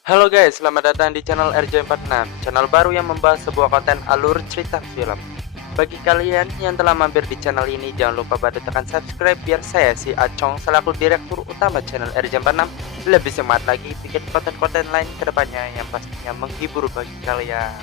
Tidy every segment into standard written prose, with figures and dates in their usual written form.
Halo guys, selamat datang di channel RJ46, channel baru yang membahas sebuah konten alur cerita film. Bagi kalian yang telah mampir di channel ini, jangan lupa bantu tekan subscribe biar saya si Acong selaku direktur utama channel RJ46 lebih semangat lagi bikin konten-konten lain kedepannya yang pastinya menghibur bagi kalian.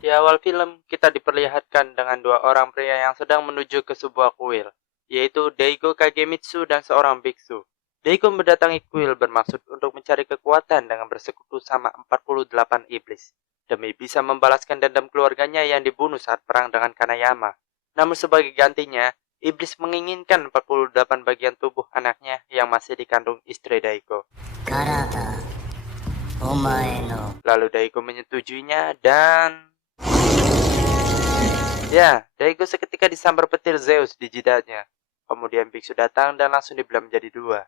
Di awal film, kita diperlihatkan dengan dua orang pria yang sedang menuju ke sebuah kuil, yaitu Daigo Kagemitsu dan seorang biksu. Daigo mendatangi kuil bermaksud untuk mencari kekuatan dengan bersekutu sama 48 iblis, demi bisa membalaskan dendam keluarganya yang dibunuh saat perang dengan Kanayama. Namun sebagai gantinya, iblis menginginkan 48 bagian tubuh anaknya yang masih dikandung istri Daigo. Lalu Daigo menyetujuinya dan ya, Daigo seketika disambar petir Zeus di jidatnya. Kemudian biksu datang dan langsung dibelah menjadi dua.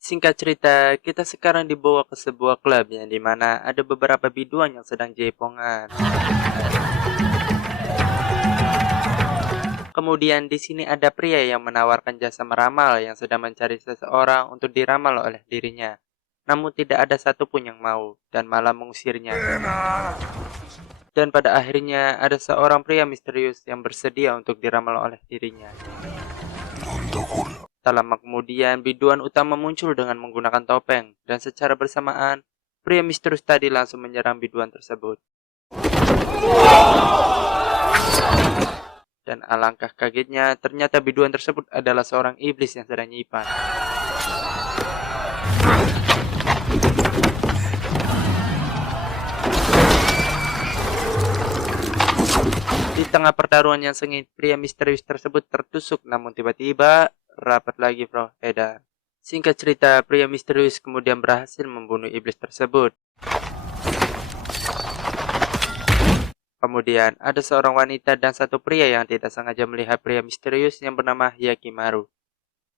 Singkat cerita, kita sekarang dibawa ke sebuah klub yang dimana ada beberapa biduan yang sedang jaipongan. Kemudian di sini ada pria yang menawarkan jasa meramal yang sedang mencari seseorang untuk diramal oleh dirinya. Namun tidak ada satupun yang mau dan malah mengusirnya. Dan pada akhirnya ada seorang pria misterius yang bersedia untuk diramal oleh dirinya. Tak lama kemudian, biduan utama muncul dengan menggunakan topeng, dan secara bersamaan, pria misterius tadi langsung menyerang biduan tersebut. Dan alangkah kagetnya, ternyata biduan tersebut adalah seorang iblis yang sedang nyipan. Di tengah pertarungan yang sengit, pria misterius tersebut tertusuk, namun tiba-tiba rapat lagi bro, edan. Singkat cerita, pria misterius kemudian berhasil membunuh iblis tersebut. Kemudian ada seorang wanita dan satu pria yang tidak sengaja melihat pria misterius yang bernama Hyakimaru.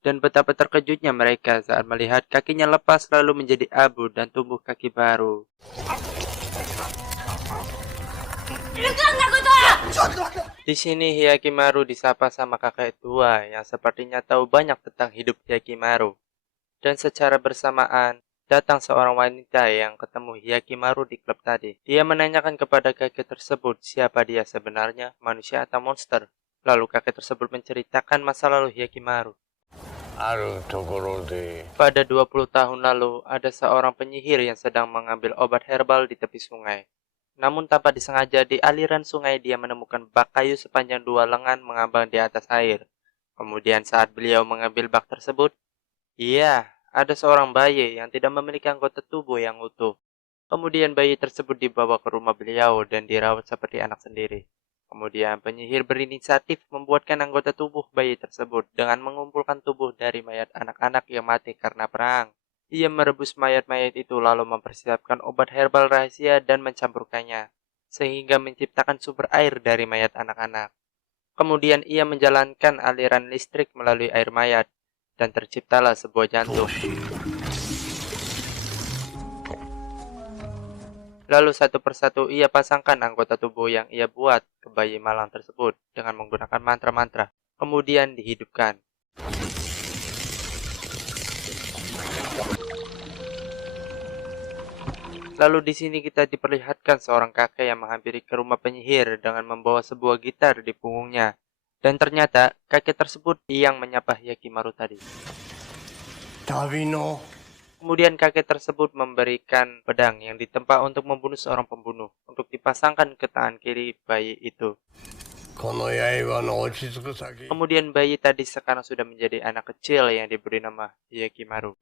Dan betapa terkejutnya mereka saat melihat kakinya lepas lalu menjadi abu dan tumbuh kaki baru. Di sini Hyakimaru disapa sama kakek tua yang sepertinya tahu banyak tentang hidup Hyakimaru. Dan secara bersamaan, datang seorang wanita yang ketemu Hyakimaru di klub tadi. Dia menanyakan kepada kakek tersebut siapa dia sebenarnya, manusia atau monster. Lalu kakek tersebut menceritakan masa lalu Hyakimaru. Pada 20 tahun lalu, ada seorang penyihir yang sedang mengambil obat herbal di tepi sungai. Namun tanpa disengaja di aliran sungai dia menemukan bak kayu sepanjang 2 lengan mengambang di atas air. Kemudian saat beliau mengambil bak tersebut, ada seorang bayi yang tidak memiliki anggota tubuh yang utuh. Kemudian bayi tersebut dibawa ke rumah beliau dan dirawat seperti anak sendiri. Kemudian penyihir berinisiatif membuatkan anggota tubuh bayi tersebut dengan mengumpulkan tubuh dari mayat anak-anak yang mati karena perang. Ia merebus mayat-mayat itu lalu mempersiapkan obat herbal rahasia dan mencampurkannya, sehingga menciptakan sumber air dari mayat anak-anak. Kemudian ia menjalankan aliran listrik melalui air mayat, dan terciptalah sebuah jantung. Lalu satu persatu ia pasangkan anggota tubuh yang ia buat ke bayi malang tersebut dengan menggunakan mantra-mantra, kemudian dihidupkan. Lalu di sini kita diperlihatkan seorang kakek yang menghampiri ke rumah penyihir dengan membawa sebuah gitar di punggungnya. Dan ternyata kakek tersebut yang menyapa Hyakimaru tadi. Kemudian kakek tersebut memberikan pedang yang ditempa untuk membunuh seorang pembunuh untuk dipasangkan ke tangan kiri bayi itu. Kemudian bayi tadi sekarang sudah menjadi anak kecil yang diberi nama Hyakimaru.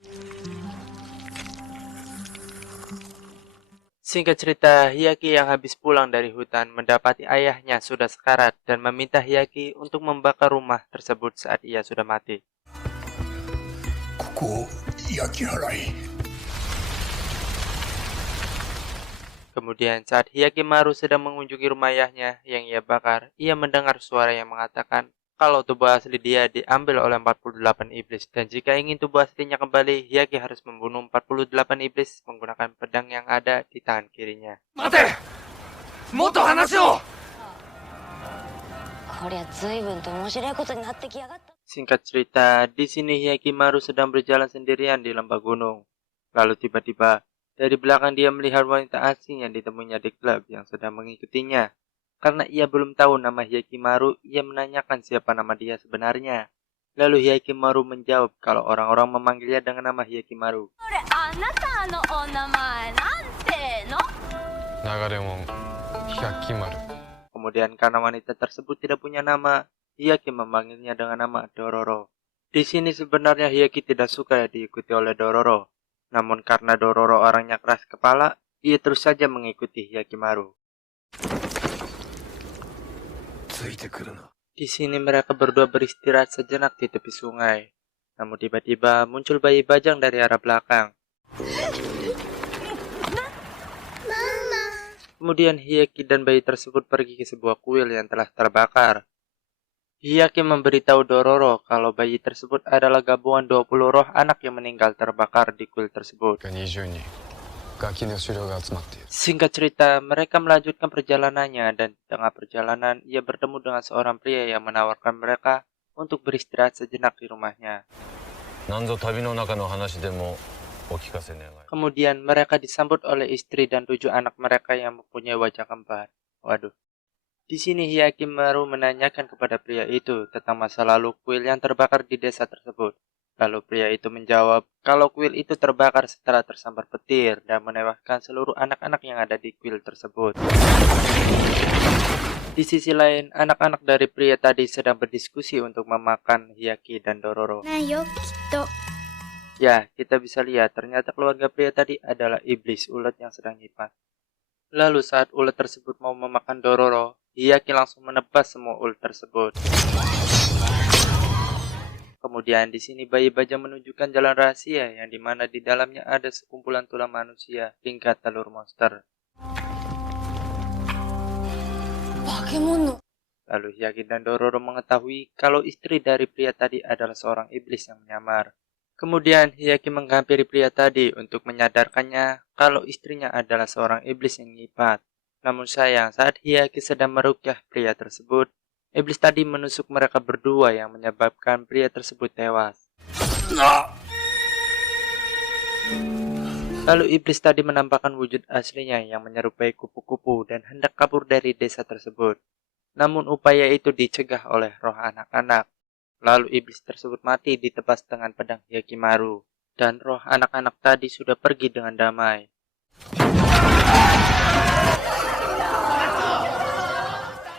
Singkat cerita, Hyaki yang habis pulang dari hutan mendapati ayahnya sudah sekarat dan meminta Hyaki untuk membakar rumah tersebut saat ia sudah mati. Kemudian saat Hyakimaru sedang mengunjungi rumah ayahnya yang ia bakar, ia mendengar suara yang mengatakan kalau tubuh asli dia diambil oleh 48 iblis, dan jika ingin tubuh aslinya kembali, Hyaki harus membunuh 48 iblis menggunakan pedang yang ada di tangan kirinya. Mate! Moto hanashi wo! Singkat cerita, di sini Hyakimaru sedang berjalan sendirian di lembah gunung. Lalu tiba-tiba, dari belakang dia melihat wanita asing yang ditemuinya di klub yang sedang mengikutinya. Karena ia belum tahu nama Hyakimaru, ia menanyakan siapa nama dia sebenarnya. Lalu Hyakimaru menjawab kalau orang-orang memanggilnya dengan nama Hyakimaru. Kemudian karena wanita tersebut tidak punya nama, Hyaki memanggilnya dengan nama Dororo. Di sini sebenarnya Hyaki tidak suka diikuti oleh Dororo. Namun karena Dororo orangnya keras kepala, ia terus saja mengikuti Hyakimaru. Di sini mereka berdua beristirahat sejenak di tepi sungai. Namun tiba-tiba muncul bayi bajang dari arah belakang. Kemudian Hyaki dan bayi tersebut pergi ke sebuah kuil yang telah terbakar. Hyaki memberitahu Dororo kalau bayi tersebut adalah gabungan 20 roh anak yang meninggal terbakar di kuil tersebut. Singkat cerita, mereka melanjutkan perjalanannya dan di tengah perjalanan ia bertemu dengan seorang pria yang menawarkan mereka untuk beristirahat sejenak di rumahnya. Kemudian mereka disambut oleh istri dan 7 anak mereka yang mempunyai wajah kembar. Waduh. Di sini Hyakimaru menanyakan kepada pria itu tentang masa lalu kuil yang terbakar di desa tersebut. Lalu pria itu menjawab kalau kuil itu terbakar setelah tersambar petir dan menewaskan seluruh anak-anak yang ada di kuil tersebut. Di sisi lain, anak-anak dari pria tadi sedang berdiskusi untuk memakan Hyaki dan Dororo. Ya, kita bisa lihat ternyata keluarga pria tadi adalah iblis ulet yang sedang nyipat. Lalu saat ulet tersebut mau memakan Dororo, Hyaki langsung menebas semua ulet tersebut. Kemudian di sini bayi bajang menunjukkan jalan rahasia yang dimana di dalamnya ada sekumpulan tulang manusia tingkat telur monster. Lalu Hyaki dan Dororo mengetahui kalau istri dari pria tadi adalah seorang iblis yang menyamar. Kemudian Hyaki menghampiri pria tadi untuk menyadarkannya kalau istrinya adalah seorang iblis yang nyipat. Namun sayang, saat Hyaki sedang meruqyah pria tersebut, iblis tadi menusuk mereka berdua yang menyebabkan pria tersebut tewas. Lalu iblis tadi menampakkan wujud aslinya yang menyerupai kupu-kupu dan hendak kabur dari desa tersebut. Namun upaya itu dicegah oleh roh anak-anak. Lalu iblis tersebut mati ditebas dengan pedang Hyakimaru. Dan roh anak-anak tadi sudah pergi dengan damai.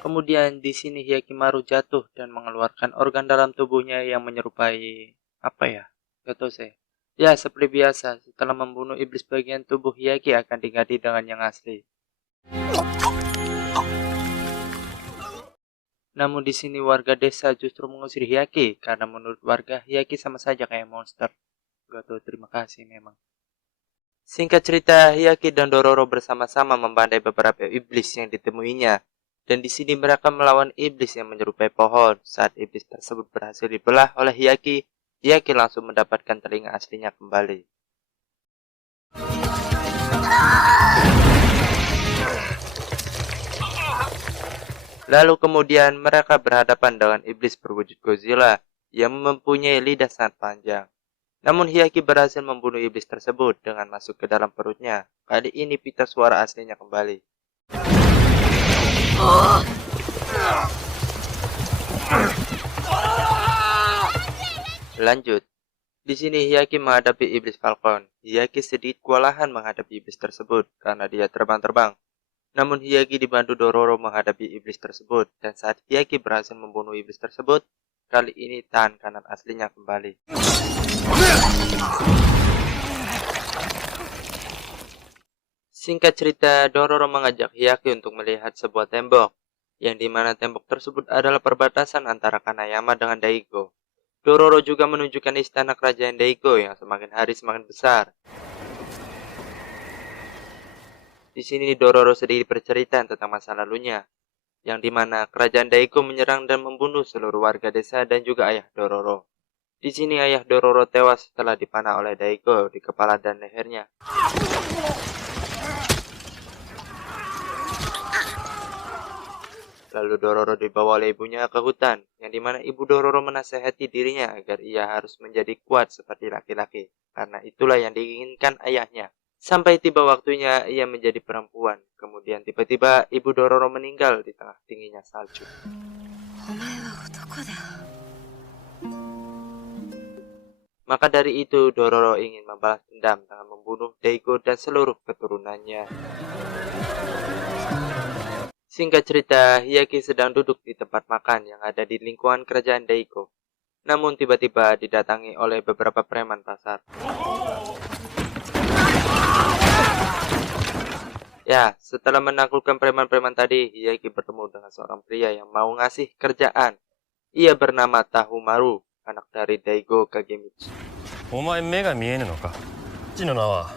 Kemudian di sini Hyakimaru jatuh dan mengeluarkan organ dalam tubuhnya yang menyerupai apa ya? Gak tahu saya. Ya, seperti biasa, setelah membunuh iblis bagian tubuh Hyaki akan diganti dengan yang asli. Namun di sini warga desa justru mengusir Hyaki karena menurut warga Hyaki sama saja kayak monster. Gak tahu, terima kasih memang. Singkat cerita, Hyaki dan Dororo bersama-sama membandai beberapa iblis yang ditemuinya. Dan di sini mereka melawan iblis yang menyerupai pohon. Saat iblis tersebut berhasil dibelah oleh Hyaki, Hyaki langsung mendapatkan telinga aslinya kembali. Lalu kemudian mereka berhadapan dengan iblis berwujud Godzilla yang mempunyai lidah sangat panjang. Namun Hyaki berhasil membunuh iblis tersebut dengan masuk ke dalam perutnya. Kali ini pita suara aslinya kembali. Lanjut. Di sini Hyaki menghadapi iblis Falcon. Hyaki sedikit kewalahan menghadapi iblis tersebut karena dia terbang-terbang. Namun Hyaki dibantu Dororo menghadapi iblis tersebut. Dan saat Hyaki berhasil membunuh iblis tersebut, kali ini tangan kanan aslinya kembali. Singkat cerita, Dororo mengajak Hyaki untuk melihat sebuah tembok, yang dimana tembok tersebut adalah perbatasan antara Kanayama dengan Daigo. Dororo juga menunjukkan istana kerajaan Daigo yang semakin hari semakin besar. Di sini Dororo sedikit bercerita tentang masa lalunya, yang dimana kerajaan Daigo menyerang dan membunuh seluruh warga desa dan juga ayah Dororo. Di sini ayah Dororo tewas setelah dipanah oleh Daigo di kepala dan lehernya. Lalu Dororo dibawa oleh ibunya ke hutan, yang dimana ibu Dororo menasehati dirinya agar ia harus menjadi kuat seperti laki-laki, karena itulah yang diinginkan ayahnya. Sampai tiba waktunya ia menjadi perempuan. Kemudian tiba-tiba ibu Dororo meninggal di tengah dinginnya salju. Maka dari itu Dororo ingin membalas dendam dengan membunuh Daigo dan seluruh keturunannya. Singkat cerita, Hyaki sedang duduk di tempat makan yang ada di lingkungan kerajaan Daigo. Namun tiba-tiba didatangi oleh beberapa preman pasar. Ya, setelah menaklukkan preman-preman tadi, Hyaki bertemu dengan seorang pria yang mau ngasih kerjaan. Ia bernama Tahumaru, anak dari Daigo Kagemitsu. お前目が見えぬのか。父の名は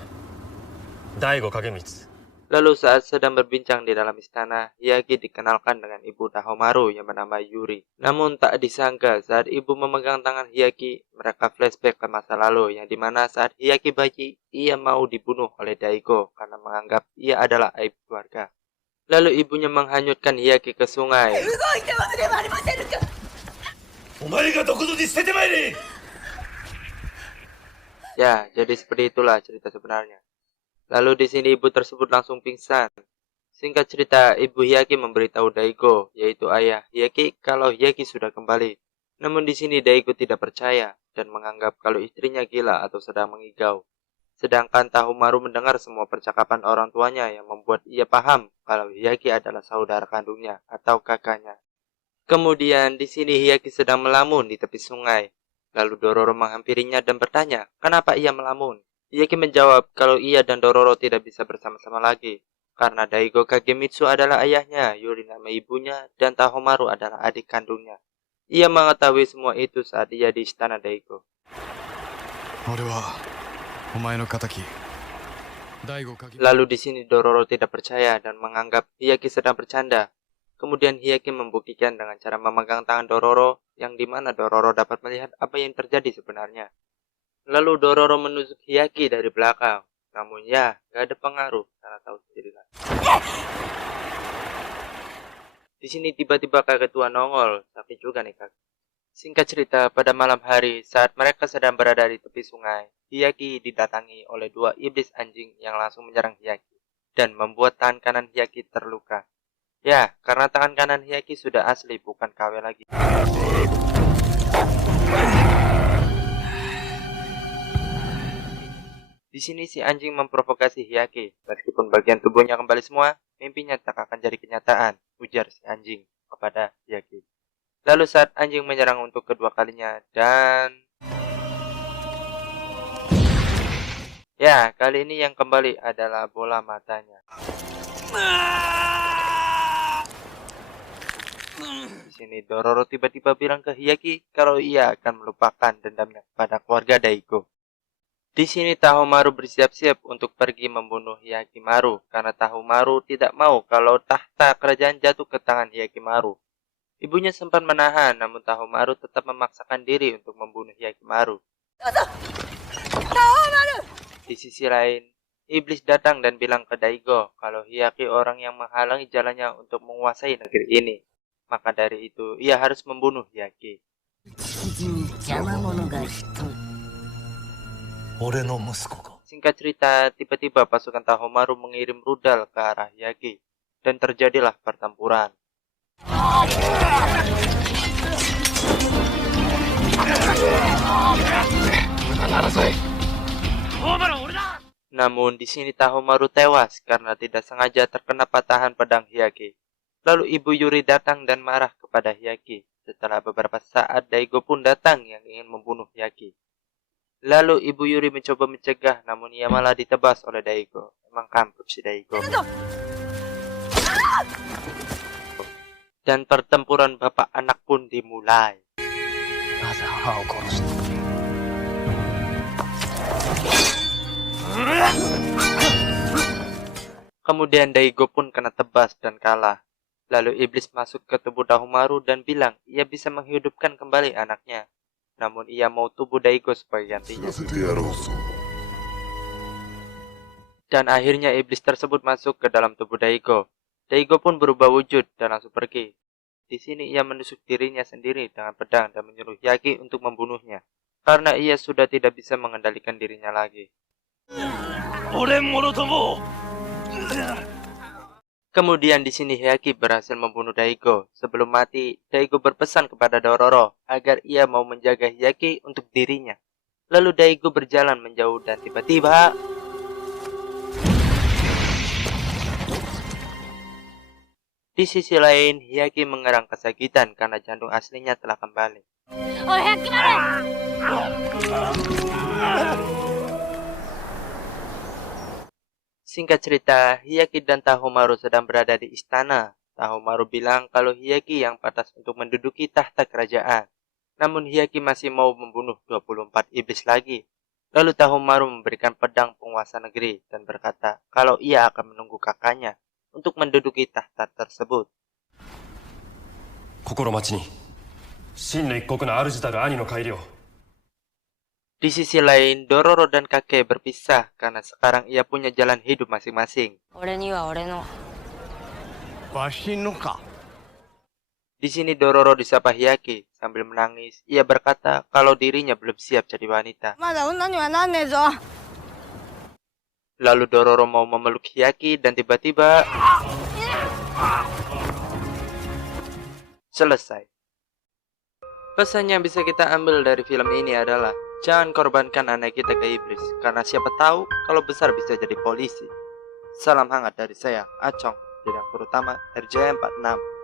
大悟景光。 Lalu saat sedang berbincang di dalam istana, Hyaki dikenalkan dengan ibu Tahomaru yang bernama Yuri. Namun tak disangka saat ibu memegang tangan Hyaki, mereka flashback ke masa lalu yang dimana saat Hyaki bayi, ia mau dibunuh oleh Daigo karena menganggap ia adalah aib keluarga. Lalu ibunya menghanyutkan Hyaki ke sungai. Ya, jadi seperti itulah cerita sebenarnya. Lalu di sini ibu tersebut langsung pingsan. Singkat cerita, ibu Hyaki memberitahu Daigo, yaitu ayah Hyaki, kalau Hyaki sudah kembali. Namun di sini Daigo tidak percaya dan menganggap kalau istrinya gila atau sedang mengigau. Sedangkan Tahumaru mendengar semua percakapan orang tuanya yang membuat ia paham kalau Hyaki adalah saudara kandungnya atau kakaknya. Kemudian di sini Hyaki sedang melamun di tepi sungai. Lalu Dororo menghampirinya dan bertanya, kenapa ia melamun? Hyaki menjawab kalau ia dan Dororo tidak bisa bersama-sama lagi, karena Daigo Kagemitsu adalah ayahnya, Yuri nama ibunya, dan Tahomaru adalah adik kandungnya. Ia mengetahui semua itu saat ia di istana Daigo. Lalu di sini Dororo tidak percaya dan menganggap Hyaki sedang bercanda. Kemudian Hyaki membuktikan dengan cara memegang tangan Dororo, yang dimana Dororo dapat melihat apa yang terjadi sebenarnya. Lalu Dororo menusuk Hyaki dari belakang. Namun ya, gak ada pengaruh, karena tahu sendiri kan. Di sini tiba-tiba kakek tua nongol, sakit juga nih kakek. Singkat cerita, pada malam hari saat mereka sedang berada di tepi sungai, Hyaki didatangi oleh dua iblis anjing yang langsung menyerang Hyaki dan membuat tangan kanan Hyaki terluka. Ya, karena tangan kanan Hyaki sudah asli, bukan KW lagi. Di sini si anjing memprovokasi Hyaki. Meskipun bagian tubuhnya kembali semua, mimpinya tak akan jadi kenyataan, ujar si anjing kepada Hyaki. Lalu saat anjing menyerang untuk kedua kalinya dan... Ya, kali ini yang kembali adalah bola matanya. Di sini Dororo tiba-tiba bilang ke Hyaki kalau ia akan melupakan dendamnya kepada keluarga Daigo. Di sini Tahomaru bersiap-siap untuk pergi membunuh Hyakimaru karena Tahomaru tidak mau kalau tahta kerajaan jatuh ke tangan Hyakimaru. Ibunya sempat menahan, namun Tahomaru tetap memaksakan diri untuk membunuh Hyakimaru. Di sisi lain, iblis datang dan bilang ke Daigo kalau Hyaki orang yang menghalangi jalannya untuk menguasai negeri ini. Maka dari itu, ia harus membunuh Hyaki. Singkat cerita, tiba-tiba pasukan Tahomaru mengirim rudal ke arah Hyaki, dan terjadilah pertempuran. Namun di sini Tahomaru tewas karena tidak sengaja terkena patahan pedang Hyaki. Lalu Ibu Yuri datang dan marah kepada Hyaki. Setelah beberapa saat Daigo pun datang yang ingin membunuh Hyaki. Lalu Ibu Yuri mencoba mencegah, namun ia malah ditebas oleh Daigo. Emang kampus si Daigo. Dan pertempuran bapak anak pun dimulai. Kemudian Daigo pun kena tebas dan kalah. Lalu iblis masuk ke tubuh Tahomaru dan bilang ia bisa menghidupkan kembali anaknya. Namun ia mau tubuh Daigo sebagai gantinya. Dan akhirnya iblis tersebut masuk ke dalam tubuh Daigo. Daigo pun berubah wujud dan langsung pergi. Di sini ia menusuk dirinya sendiri dengan pedang dan menyuruh Hyaki untuk membunuhnya, karena ia sudah tidak bisa mengendalikan dirinya lagi. Kemudian di sini Hyaki berhasil membunuh Daigo. Sebelum mati, Daigo berpesan kepada Dororo agar ia mau menjaga Hyaki untuk dirinya. Lalu Daigo berjalan menjauh dan tiba-tiba di sisi lain, Hyaki mengerang kesakitan karena jantung aslinya telah kembali. Singkat cerita, Hyaki dan Tahomaru sedang berada di istana. Tahomaru bilang kalau Hyaki yang pantas untuk menduduki tahta kerajaan. Namun Hyaki masih mau membunuh 24 iblis lagi. Lalu Tahomaru memberikan pedang penguasa negeri dan berkata kalau ia akan menunggu kakaknya untuk menduduki tahta tersebut. 心待ちに真の一国の主たる兄の帰りを Di sisi lain, Dororo dan kakek berpisah karena sekarang ia punya jalan hidup masing-masing. Di sini Dororo disapa Hyaki sambil menangis. Ia berkata kalau dirinya belum siap jadi wanita. Lalu Dororo mau memeluk Hyaki dan tiba-tiba selesai. Pesan yang bisa kita ambil dari film ini adalah jangan korbankan anak kita ke iblis, karena siapa tahu kalau besar bisa jadi polisi. Salam hangat dari saya, Acong, Bidang Terutama RJ46.